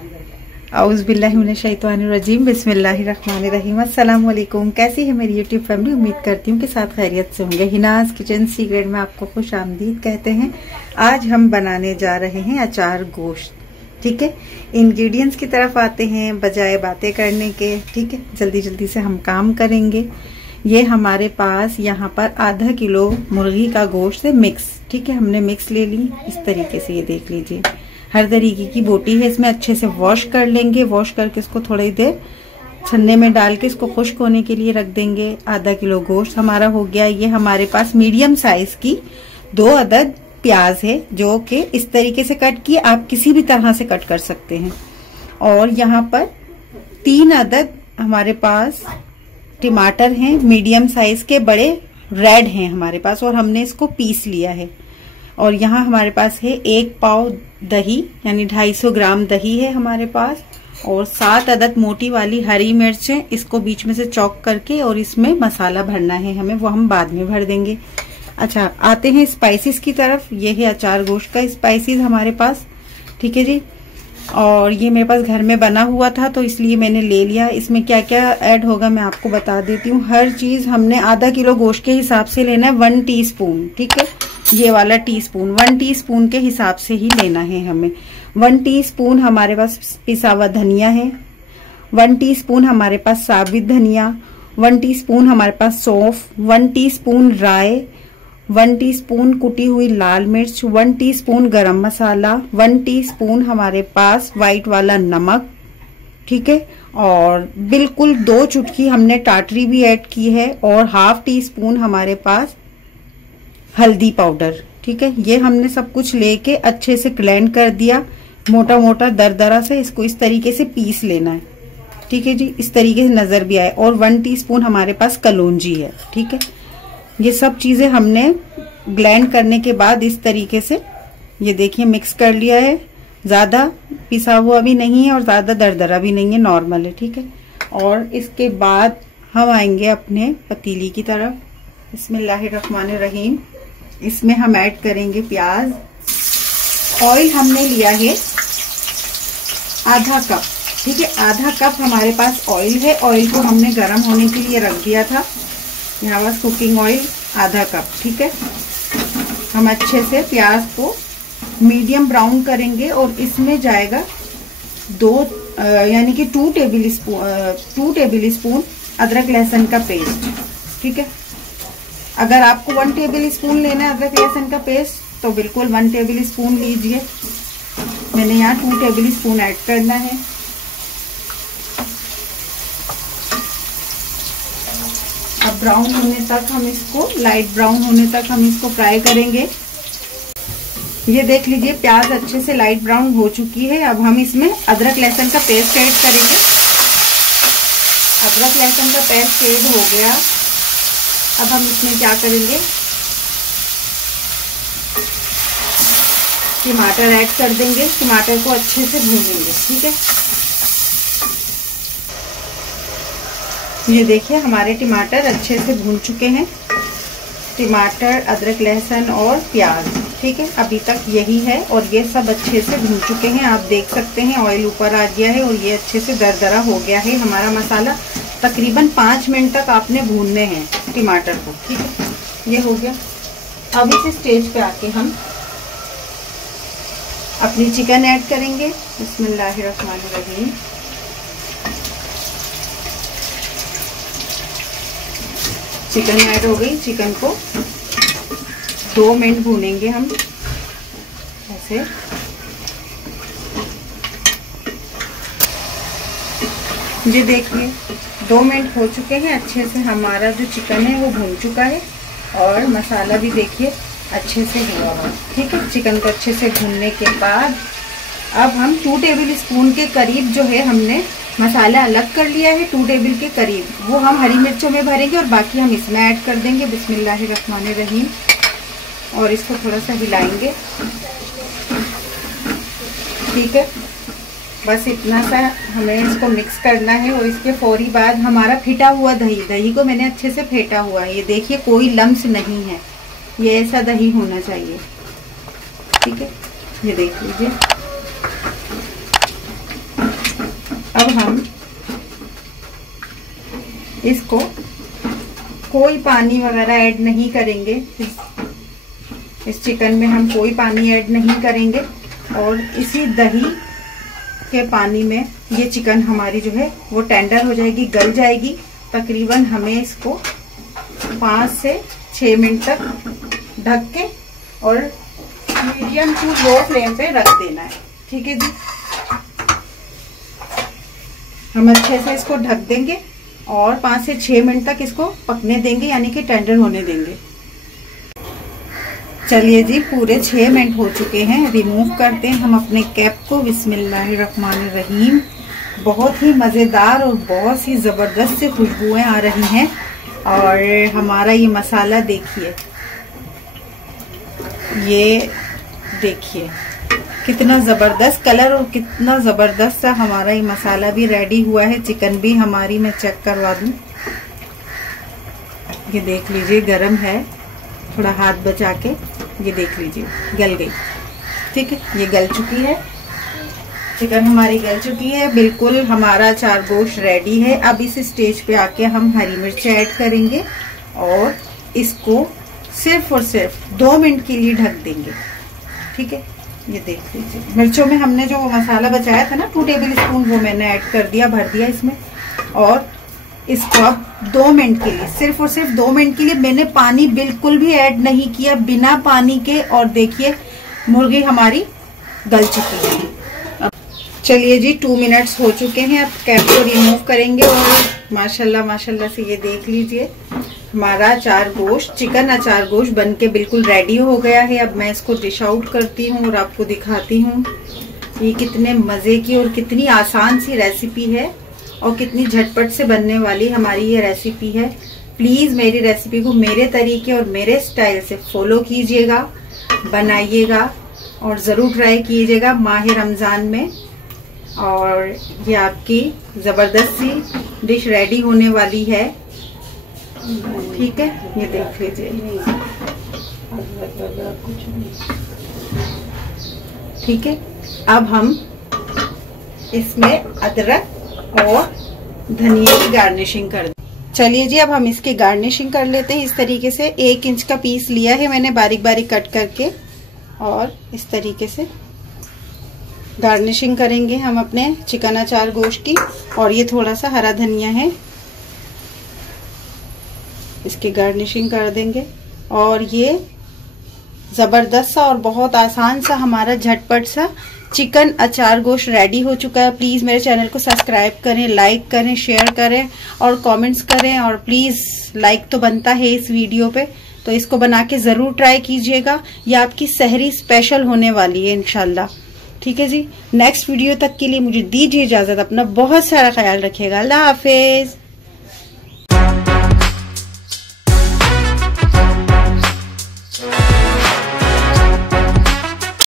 औज़ुबिल्लाहि मिनश्शैतानिर्रजीम बिस्मिल्लाहिर्रहमानिर्रहीम। अस्सलाम वालेकुम। कैसी है मेरी यूट्यूब फैमिली? उम्मीद करती हूँ कि साथ खैरियत से होंगे। हिनाज किचन सीक्रेट में आपको खुश आमदीद कहते हैं। आज हम बनाने जा रहे हैं अचार गोश्त। ठीक है, इंग्रेडिएंट्स की तरफ आते हैं बजाय बातें करने के। ठीक है, जल्दी जल्दी से हम काम करेंगे। ये हमारे पास यहाँ पर आधा किलो मुर्गी का गोश्त है मिक्स। ठीक है, हमने मिक्स ले ली इस तरीके से। ये देख लीजिए, हर तरीके की बोटी है इसमें। अच्छे से वॉश कर लेंगे। वॉश करके इसको थोड़ी देर छन्ने में डाल के इसको खुश्क होने के लिए रख देंगे। आधा किलो गोश्त हमारा हो गया। ये हमारे पास मीडियम साइज की 2 अदद प्याज है जो कि इस तरीके से कट की, आप किसी भी तरह से कट कर सकते हैं। और यहाँ पर 3 अदद हमारे पास टमाटर हैं, मीडियम साइज के, बड़े रेड हैं हमारे पास, और हमने इसको पीस लिया है। और यहाँ हमारे पास है 1 पाव दही, यानी 250 ग्राम दही है हमारे पास। और 7 अदद मोटी वाली हरी मिर्च है, इसको बीच में से चॉक करके और इसमें मसाला भरना है हमें, वो हम बाद में भर देंगे। अच्छा, आते हैं स्पाइसेस की तरफ। ये है अचार गोश्त का स्पाइसेस हमारे पास। ठीक है जी, और ये मेरे पास घर में बना हुआ था तो इसलिए मैंने ले लिया। इसमें क्या क्या ऐड होगा मैं आपको बता देती हूँ। हर चीज हमने आधा किलो गोश्त के हिसाब से लेना है। 1 टीस्पून, ठीक है, ये वाला टीस्पून 1 टीस्पून के हिसाब से ही लेना है हमें। 1 टीस्पून हमारे पास पिसा हुआ धनिया है। 1 टीस्पून हमारे पास साबित धनिया। 1 टीस्पून हमारे पास सौंफ। 1 टीस्पून राई। 1 टीस्पून कुटी हुई लाल मिर्च। 1 टीस्पून गरम मसाला। 1 टीस्पून हमारे पास व्हाइट वाला नमक। ठीक है, और बिल्कुल 2 चुटकी हमने टाटरी भी ऐड की है। और ½ टीस्पून हमारे पास हल्दी पाउडर। ठीक है, ये हमने सब कुछ लेके अच्छे से ग्राइंड कर दिया, मोटा मोटा दरदरा से। इसको इस तरीके से पीस लेना है। ठीक है जी, इस तरीके से नजर भी आए। और 1 टीस्पून हमारे पास कलौंजी है। ठीक है, ये सब चीजें हमने ग्राइंड करने के बाद इस तरीके से ये देखिए मिक्स कर लिया है। ज्यादा पिसा हुआ भी नहीं है और ज्यादा दरदरा भी नहीं है, नॉर्मल है। ठीक है, और इसके बाद हम आएंगे अपने पतीली की तरफ। बिस्मिल्लाहिर्रहमानिर्रहीम। इसमें हम ऐड करेंगे प्याज। ऑयल हमने लिया है आधा कप। ठीक है, आधा कप हमारे पास ऑयल है। ऑयल को हमने गर्म होने के लिए रख दिया था। यहाँ बस कुकिंग ऑयल आधा कप। ठीक है, हम अच्छे से प्याज को मीडियम ब्राउन करेंगे। और इसमें जाएगा 2 यानी कि 2 टेबल स्पून अदरक लहसुन का पेस्ट। ठीक है, अगर आपको 1 टेबल स्पून लेना है अदरक लहसुन का पेस्ट तो बिल्कुल 1 टेबल स्पून लीजिए। मैंने यहाँ 2 टेबल स्पून ऐड करना है। अब ब्राउन होने तक हम इसको, लाइट ब्राउन होने तक हम इसको फ्राई करेंगे। ये देख लीजिए प्याज अच्छे से लाइट ब्राउन हो चुकी है। अब हम इसमें अदरक लहसुन का पेस्ट ऐड करेंगे। अदरक लहसुन का पेस्ट ऐड हो गया। अब हम इसमें क्या करेंगे, टमाटर ऐड कर देंगे। टमाटर को अच्छे से भूनेंगे। ठीक है, ये देखिए हमारे टमाटर अच्छे से भून चुके हैं। टमाटर, अदरक लहसुन और प्याज। ठीक है, अभी तक यही है और ये सब अच्छे से भून चुके हैं। आप देख सकते हैं ऑयल ऊपर आ गया है और ये अच्छे से दरदरा हो गया है हमारा मसाला। तकरीबन 5 मिनट तक आपने भूनने हैं टमाटर को। ठीक है, ये हो गया। अब इस स्टेज पे आके हम अपनी चिकन ऐड करेंगे। बिस्मिल्लाहिर्रहमानिर्रहीम। चिकन ऐड हो गई। चिकन को 2 मिनट भूनेंगे हम ऐसे। ये देखिए 2 मिनट हो चुके हैं। अच्छे से हमारा जो चिकन है वो भून चुका है और मसाला भी देखिए अच्छे से हुआ है। ठीक है, चिकन को अच्छे से भूनने के बाद अब हम 2 टेबल स्पून के करीब जो है हमने मसाला अलग कर लिया है। 2 टेबल के करीब वो हम हरी मिर्चों में भरेंगे और बाकी हम इसमें ऐड कर देंगे। बिस्मिल्लाहिर्रहमानिर्रहीम। और इसको थोड़ा सा हिलाएंगे। ठीक है, बस इतना सा हमें इसको मिक्स करना है। और इसके फौरी बाद हमारा फिटा हुआ दही को मैंने अच्छे से फेंटा हुआ है। ये देखिए कोई लम्स नहीं है, ये ऐसा दही होना चाहिए। ठीक है, ये देख लीजिए। अब हम इसको कोई पानी वगैरह ऐड नहीं करेंगे। इस चिकन में हम कोई पानी ऐड नहीं करेंगे और इसी दही के पानी में ये चिकन हमारी जो है वो टेंडर हो जाएगी, गल जाएगी। तकरीबन हमें इसको 5 से 6 मिनट तक ढक के और मीडियम टू लो फ्लेम पे रख देना है। ठीक है जी, हम अच्छे से इसको ढक देंगे और 5 से 6 मिनट तक इसको पकने देंगे, यानी कि टेंडर होने देंगे। चलिए जी, पूरे 6 मिनट हो चुके हैं। रिमूव करते हैं हम अपने कैप को। बिस्मिल्लाहिर्रहमानिर्रहीम। बहुत ही मज़ेदार और बहुत ही ज़बरदस्त सी खुशबुएं आ रही हैं। और हमारा ये मसाला देखिए, ये देखिए कितना ज़बरदस्त कलर और कितना ज़बरदस्त सा हमारा ये मसाला भी रेडी हुआ है। चिकन भी हमारी, मैं चेक करवा दूं, ये देख लीजिए गरम है, थोड़ा हाथ बचा के, ये देख लीजिए गल गई। ठीक है, ये गल चुकी है, चिकन हमारी गल चुकी है, बिल्कुल हमारा अचार गोश्त रेडी है। अब इस स्टेज पे आके हम हरी मिर्च ऐड करेंगे और इसको सिर्फ और सिर्फ 2 मिनट के लिए ढक देंगे। ठीक है, ये देख लीजिए मिर्चों में हमने जो मसाला बचाया था ना 2 टेबल स्पून, वो मैंने ऐड कर दिया, भर दिया इसमें। और इसको अब 2 मिनट के लिए, सिर्फ और सिर्फ 2 मिनट के लिए, मैंने पानी बिल्कुल भी ऐड नहीं किया, बिना पानी के। और देखिए मुर्गी हमारी गल चुकी है। अब चलिए जी, 2 मिनट्स हो चुके हैं। अब कैप को रिमूव करेंगे और माशाल्लाह माशाल्लाह से ये देख लीजिए हमारा अचार गोश्त, चिकन अचार गोश्त बनके बिल्कुल रेडी हो गया है। अब मैं इसको डिश आउट करती हूँ और आपको दिखाती हूँ ये कितने मजे की और कितनी आसान सी रेसिपी है और कितनी झटपट से बनने वाली हमारी ये रेसिपी है। प्लीज मेरी रेसिपी को मेरे तरीके और मेरे स्टाइल से फॉलो कीजिएगा, बनाइएगा और जरूर ट्राई कीजिएगा माह रमजान में। और ये आपकी जबरदस्त सी डिश रेडी होने वाली है। ठीक है, ये देख लीजिए। ठीक है, अब हम इसमें अदरक और धनिया की गार्निशिंग कर दें। चलिए जी, अब हम इसकी गार्निशिंग कर लेते हैं। इस तरीके से 1 इंच का पीस लिया है मैंने बारीक बारीक कट करके, और इस तरीके से गार्निशिंग करेंगे हम अपने चिकन अचार गोश्त की। और ये थोड़ा सा हरा धनिया है, इसकी गार्निशिंग कर देंगे। और ये जबरदस्त सा और बहुत आसान सा हमारा झटपट सा चिकन अचार गोश्त रेडी हो चुका है। प्लीज मेरे चैनल को सब्सक्राइब करें, लाइक करें, शेयर करें और कमेंट्स करें। और प्लीज लाइक तो बनता है इस वीडियो पे, तो इसको बना के जरूर ट्राई कीजिएगा। ये आपकी सहरी स्पेशल होने वाली है इंशाल्लाह। ठीक है जी, नेक्स्ट वीडियो तक के लिए मुझे दीजिए इजाजत। अपना बहुत सारा ख्याल रखिएगा। अल्लाह हाफिज।